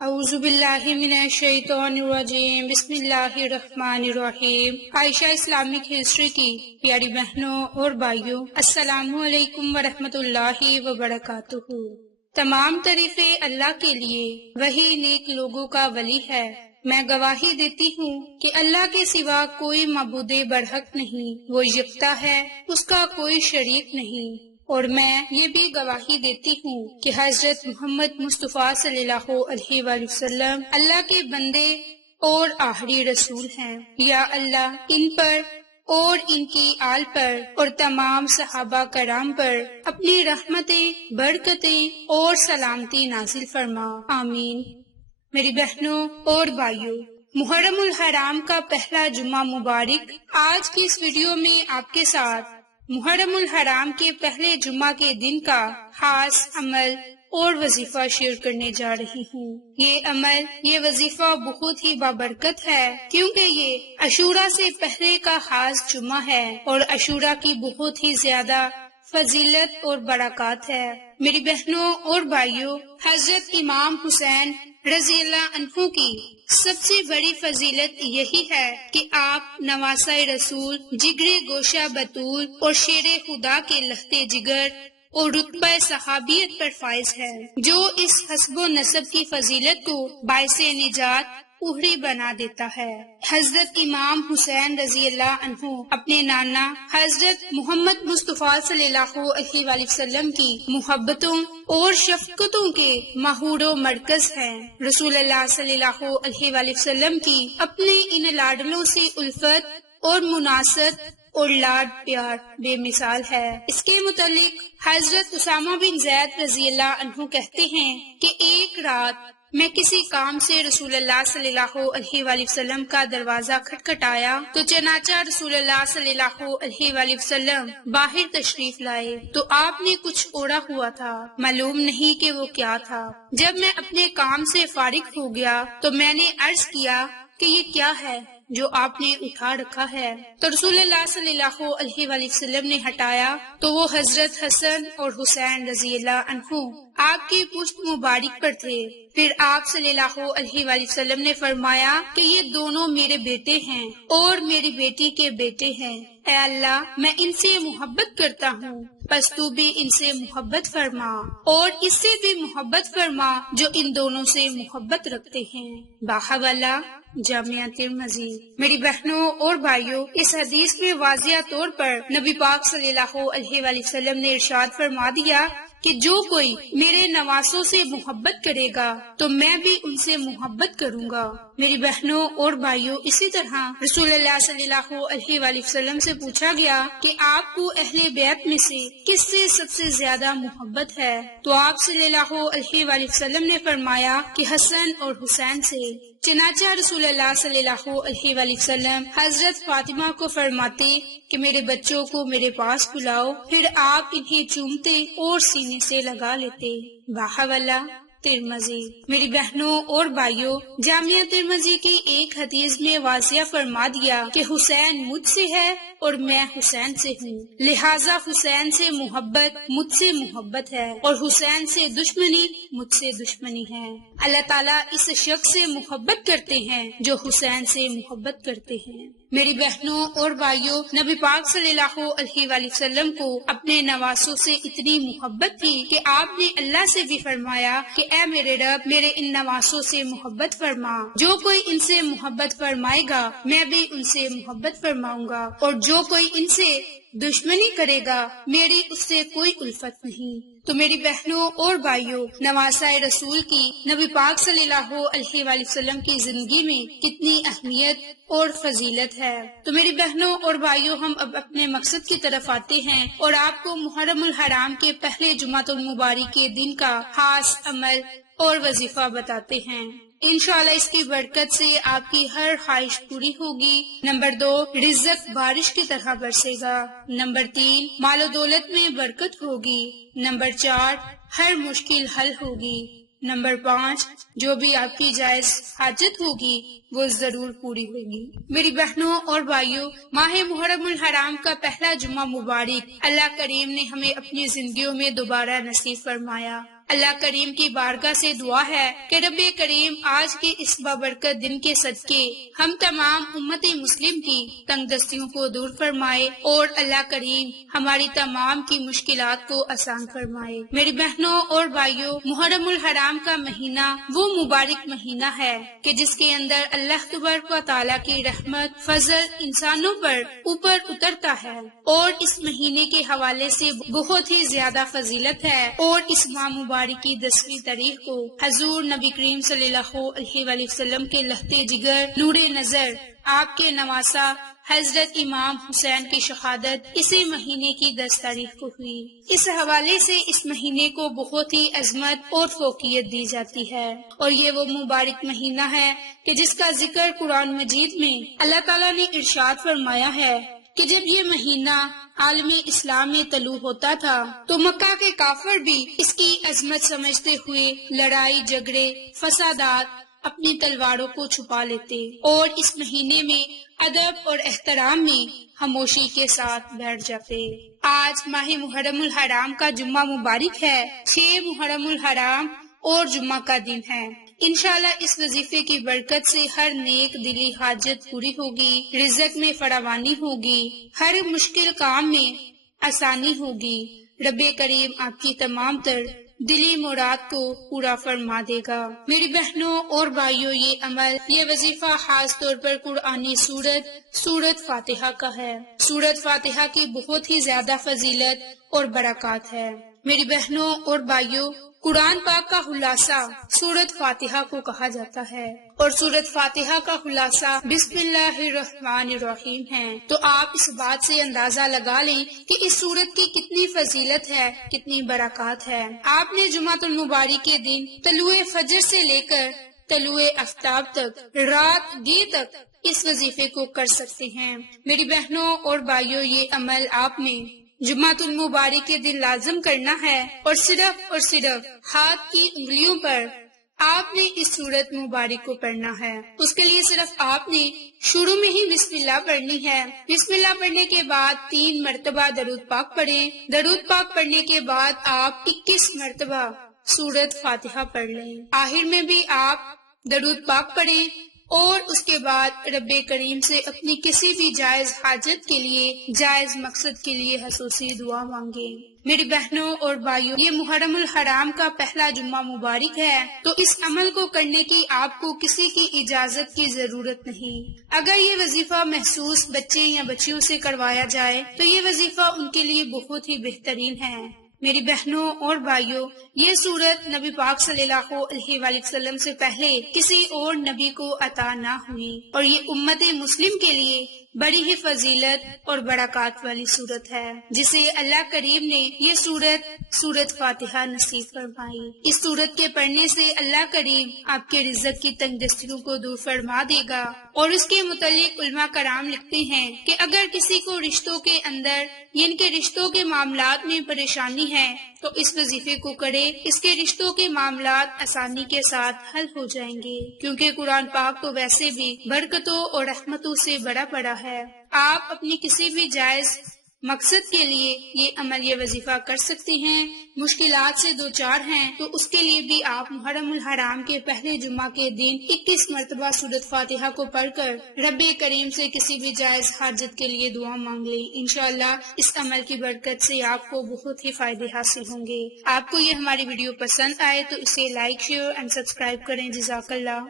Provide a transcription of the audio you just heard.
اعوذ باللہ من الشیطان الرجیم، بسم اللہ الرحمن الرحیم۔ عائشہ اسلامک ہسٹری کی پیاری بہنوں اور بھائیوں، السلام علیکم ورحمۃ اللہ وبرکاتہ۔ تمام تعریفیں اللہ کے لیے، وہی نیک لوگوں کا ولی ہے۔ میں گواہی دیتی ہوں کہ اللہ کے سوا کوئی معبود برحق نہیں، وہ یکتا ہے، اس کا کوئی شریک نہیں۔ اور میں یہ بھی گواہی دیتی ہوں کہ حضرت محمد مصطفیٰ صلی اللہ علیہ وآلہ وسلم اللہ کے بندے اور آخری رسول ہیں۔ یا اللہ ان پر اور ان کی آل پر اور تمام صحابہ کرام پر اپنی رحمتیں، برکتیں اور سلامتی نازل فرما، آمین۔ میری بہنوں اور بھائیوں، محرم الحرام کا پہلا جمعہ مبارک۔ آج کی اس ویڈیو میں آپ کے ساتھ محرم الحرام کے پہلے جمعہ کے دن کا خاص عمل اور وظیفہ شیئر کرنے جا رہی ہوں۔ یہ وظیفہ بہت ہی بابرکت ہے، کیونکہ یہ عاشوراء سے پہلے کا خاص جمعہ ہے اور عاشوراء کی بہت ہی زیادہ فضیلت اور برکات ہے۔ میری بہنوں اور بھائیوں، حضرت امام حسین رضی اللہ عنہ کی سب سے بڑی فضیلت یہی ہے کہ آپ نواسہ رسول، جگر گوشہ بطول اور شیر خدا کے لخت جگر اور رتبہ صحابیت پر فائز ہے، جو اس حسب و نسب کی فضیلت کو باعث نجات پوری بنا دیتا ہے۔ حضرت امام حسین رضی اللہ عنہ اپنے نانا حضرت محمد مصطفیٰ صلی اللہ علیہ وآلہ وسلم کی محبتوں اور شفقتوں کے محور و مرکز ہیں۔ رسول اللہ صلی اللہ علیہ وآلہ وسلم کی اپنے ان لاڈلوں سے الفت اور مناصرت اور لاڈ پیار بے مثال ہے۔ اس کے متعلق حضرت اسامہ بن زید رضی اللہ عنہ کہتے ہیں کہ ایک رات میں کسی کام سے رسول اللہ صلی اللہ علیہ وآلہ وسلم کا دروازہ کھٹکھٹایا تو چنانچہ رسول اللہ صلی اللہ علیہ وآلہ وسلم باہر تشریف لائے تو آپ نے کچھ اوڑھا ہوا تھا، معلوم نہیں کہ وہ کیا تھا۔ جب میں اپنے کام سے فارغ ہو گیا تو میں نے عرض کیا کہ یہ کیا ہے جو آپ نے اٹھا رکھا ہے؟ تو رسول اللہ صلی اللہ علیہ وآلہ وسلم نے ہٹایا تو وہ حضرت حسن اور حسین رضی اللہ عنہ آپ کی پشت مبارک پر تھے۔ پھر آپ صلی اللہ علیہ وآلہ وسلم نے فرمایا کہ یہ دونوں میرے بیٹے ہیں اور میری بیٹی کے بیٹے ہیں۔ اے اللہ، میں ان سے محبت کرتا ہوں، پس تو بھی ان سے محبت فرما اور اس سے بھی محبت فرما جو ان دونوں سے محبت رکھتے ہیں۔ باحوالہ جامعہ ترمذی۔ میری بہنوں اور بھائیوں، اس حدیث میں واضح طور پر نبی پاک صلی اللہ علیہ وآلہ وسلم نے ارشاد فرما دیا کہ جو کوئی میرے نواسوں سے محبت کرے گا تو میں بھی ان سے محبت کروں گا۔ میری بہنوں اور بھائیوں، اسی طرح رسول اللہ صلی اللہ علیہ وآلہ وسلم سے پوچھا گیا کہ آپ کو اہل بیت میں سے کس سے سب سے زیادہ محبت ہے؟ تو آپ صلی اللہ علیہ وآلہ وسلم نے فرمایا کہ حسن اور حسین سے۔ چنانچہ رسول اللہ صلی اللہ علیہ وآلہ وسلم حضرت فاطمہ کو فرماتے کہ میرے بچوں کو میرے پاس بلاؤ، پھر آپ انہیں چومتے اور سینے سے لگا لیتے۔ باحوالہ ترمذی۔ میری بہنوں اور بھائیوں، جامعہ ترمذی کی ایک حدیث میں واضح فرما دیا کہ حسین مجھ سے ہے اور میں حسین سے ہوں، لہٰذا حسین سے محبت مجھ سے محبت ہے اور حسین سے دشمنی مجھ سے دشمنی ہے۔ اللہ تعالیٰ اس شخص سے محبت کرتے ہیں جو حسین سے محبت کرتے ہیں۔ میری بہنوں اور بھائیوں، نبی پاک صلی اللہ علیہ وآلہ وسلم کو اپنے نواسوں سے اتنی محبت تھی کہ آپ نے اللہ سے بھی فرمایا کہ اے میرے رب، میرے ان نواسوں سے محبت فرما، جو کوئی ان سے محبت فرمائے گا میں بھی ان سے محبت فرماؤں گا، اور جو کوئی ان سے دشمنی کرے گا میری اس سے کوئی الفت نہیں۔ تو میری بہنوں اور بھائیوں، نواسہ رسول کی نبی پاک صلی اللہ علیہ وآلہ وسلم کی زندگی میں کتنی اہمیت اور فضیلت ہے۔ تو میری بہنوں اور بھائیوں، ہم اب اپنے مقصد کی طرف آتے ہیں اور آپ کو محرم الحرام کے پہلے جمعۃ المبارک کے دن کا خاص عمل اور وظیفہ بتاتے ہیں۔ انشاءاللہ اس کی برکت سے آپ کی ہر خواہش پوری ہوگی۔ نمبر 2، رزق بارش کی طرح برسے گا۔ نمبر 3، مال و دولت میں برکت ہوگی۔ نمبر 4، ہر مشکل حل ہوگی۔ نمبر 5، جو بھی آپ کی جائز حاجت ہوگی وہ ضرور پوری ہوگی۔ میری بہنوں اور بھائیوں، ماہ محرم الحرام کا پہلا جمعہ مبارک اللہ کریم نے ہمیں اپنی زندگیوں میں دوبارہ نصیب فرمایا۔ اللہ کریم کی بارگاہ سے دعا ہے کہ رب کریم آج کے اس بابرکت دن کے صدقے ہم تمام امت مسلم کی تنگ دستیوں کو دور فرمائے اور اللہ کریم ہماری تمام کی مشکلات کو آسان فرمائے۔ میری بہنوں اور بھائیوں، محرم الحرام کا مہینہ وہ مبارک مہینہ ہے کہ جس کے اندر اللہ تبارک و تعالیٰ کی رحمت فضل انسانوں پر اوپر اترتا ہے، اور اس مہینے کے حوالے سے بہت ہی زیادہ فضیلت ہے۔ اور اس ماہ مبارک کی 10ویں تاریخ کو حضور نبی کریم صلی اللہ علیہ وآلہ وسلم کے لہتے جگر نور نظر آپ کے نواسا حضرت امام حسین کی شہادت اسی مہینے کی 10 تاریخ کو ہوئی۔ اس حوالے سے اس مہینے کو بہت ہی عظمت اور فوقیت دی جاتی ہے، اور یہ وہ مبارک مہینہ ہے کہ جس کا ذکر قرآن مجید میں اللہ تعالیٰ نے ارشاد فرمایا ہے کہ جب یہ مہینہ عالم اسلام میں طلوع ہوتا تھا تو مکہ کے کافر بھی اس کی عظمت سمجھتے ہوئے لڑائی جھگڑے فسادات اپنی تلواروں کو چھپا لیتے، اور اس مہینے میں ادب اور احترام میں خاموشی کے ساتھ بیٹھ جاتے۔ آج ماہ محرم الحرام کا جمعہ مبارک ہے، 6 محرم الحرام اور جمعہ کا دن ہے۔ انشاءاللہ اس وظیفے کی برکت سے ہر نیک دلی حاجت پوری ہوگی، رزق میں فراوانی ہوگی، ہر مشکل کام میں آسانی ہوگی۔ رب کریم آپ کی تمام تر دلی مراد کو پورا فرما دے گا۔ میری بہنوں اور بھائیوں، یہ عمل، یہ وظیفہ خاص طور پر قرآنی سورت فاتحہ کا ہے۔ سورت فاتحہ کی بہت ہی زیادہ فضیلت اور برکات ہے۔ میری بہنوں اور بھائیوں، قرآن پاک کا خلاصہ سورت فاتحہ کو کہا جاتا ہے، اور سورت فاتحہ کا خلاصہ بسم اللہ الرحمن الرحیم ہے۔ تو آپ اس بات سے اندازہ لگا لیں کہ اس سورت کی کتنی فضیلت ہے، کتنی برکات ہے۔ آپ نے جمعۃ المبارک کے دن طلوع فجر سے لے کر طلوع آفتاب تک، رات گیر تک اس وظیفے کو کر سکتے ہیں۔ میری بہنوں اور بھائیوں، یہ عمل آپ نے جمعۃ المبارک کے دن لازم کرنا ہے، اور صرف ہاتھ کی انگلیوں پر آپ نے اس سورت مبارک کو پڑھنا ہے۔ اس کے لیے صرف آپ نے شروع میں ہی بسم اللہ پڑھنی ہے۔ بسم اللہ پڑھنے کے بعد 3 مرتبہ درود پاک پڑھیں۔ درود پاک پڑھنے کے بعد آپ 21 مرتبہ سورت فاتحہ پڑھ لیں۔ آخر میں بھی آپ درود پاک پڑھیں، اور اس کے بعد رب کریم سے اپنی کسی بھی جائز حاجت کے لیے، جائز مقصد کے لیے خصوصی دعا مانگیں۔ میری بہنوں اور بھائیوں، یہ محرم الحرام کا پہلا جمعہ مبارک ہے، تو اس عمل کو کرنے کی آپ کو کسی کی اجازت کی ضرورت نہیں۔ اگر یہ وظیفہ محسوس بچے یا بچیوں سے کروایا جائے تو یہ وظیفہ ان کے لیے بہت ہی بہترین ہے۔ میری بہنوں اور بھائیوں، یہ سورت نبی پاک صلی اللہ علیہ وآلہ وسلم سے پہلے کسی اور نبی کو عطا نہ ہوئی، اور یہ امت مسلم کے لیے بڑی ہی فضیلت اور برکات والی سورت ہے، جسے اللہ کریم نے یہ سورت فاتحہ نصیب فرمائی۔ اس سورت کے پڑھنے سے اللہ کریم آپ کے رزق کی تنگ دستیوں کو دور فرما دے گا، اور اس کے متعلق علماء کرام لکھتے ہیں کہ اگر کسی کو رشتوں کے اندر، یعنی کہ رشتوں کے معاملات میں پریشانی ہے تو اس وظیفے کو کرے، اس کے رشتوں کے معاملات آسانی کے ساتھ حل ہو جائیں گے، کیونکہ قرآن پاک تو ویسے بھی برکتوں اور رحمتوں سے بڑا پڑا ہے۔ آپ اپنی کسی بھی جائز مقصد کے لیے یہ عمل، یہ وظیفہ کر سکتے ہیں۔ مشکلات سے دوچار ہیں تو اس کے لیے بھی آپ محرم الحرام کے پہلے جمعہ کے دن 21 مرتبہ سورت فاتحہ کو پڑھ کر رب کریم سے کسی بھی جائز حاجت کے لیے دعا مانگ لیں۔ انشاءاللہ اس عمل کی برکت سے آپ کو بہت ہی فائدے حاصل ہوں گے۔ آپ کو یہ ہماری ویڈیو پسند آئے تو اسے لائک، شیئر اینڈ سبسکرائب کریں۔ جزاک اللہ۔